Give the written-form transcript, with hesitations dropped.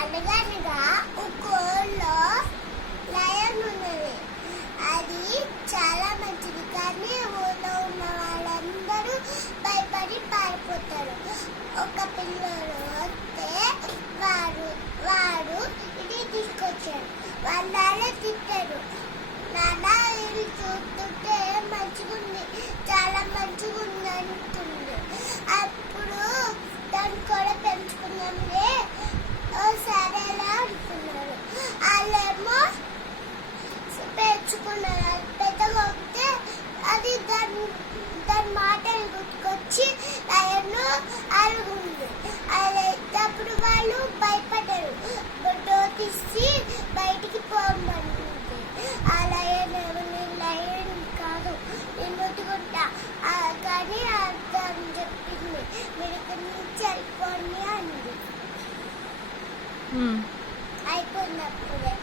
అనగనగా ఒక ఊళ్ళో లయన్ ఉన్నది. అది చాలా మంచిది, కానీ ఊళ్ళో ఉన్న వాళ్ళందరూ భయపడి పారిపోతారు. ఒక పిల్లడు వస్తే వాడు ఇది తీసుకొచ్చాడు. వాళ్ళ తిట్టారు, నాన్న ఇది చూస్తుంటే మంచిగుంది, చాలా మంచిగుంది అంటుంది. అప్పుడు దాన్ని కూడా పెంచుకున్నాంలే, సరేలా అనుకున్నారు. వాళ్ళేమో పెంచుకున్నారు. పెద్దగా వస్తే అది దాని మాటలు గుర్తుకొచ్చి లయను అరుగుంది. అప్పుడు వాళ్ళు భయపడ్డారు. డోర్ తీసి బయటికి పోమంటుంది. ఆ లయన్ లయన్ కాదు, నేను ముట్టుకుంటా, కానీ అర్థం చెప్పింది, మీరు ఇక్కడి నుంచి వెళ్ళిపోండి అంది.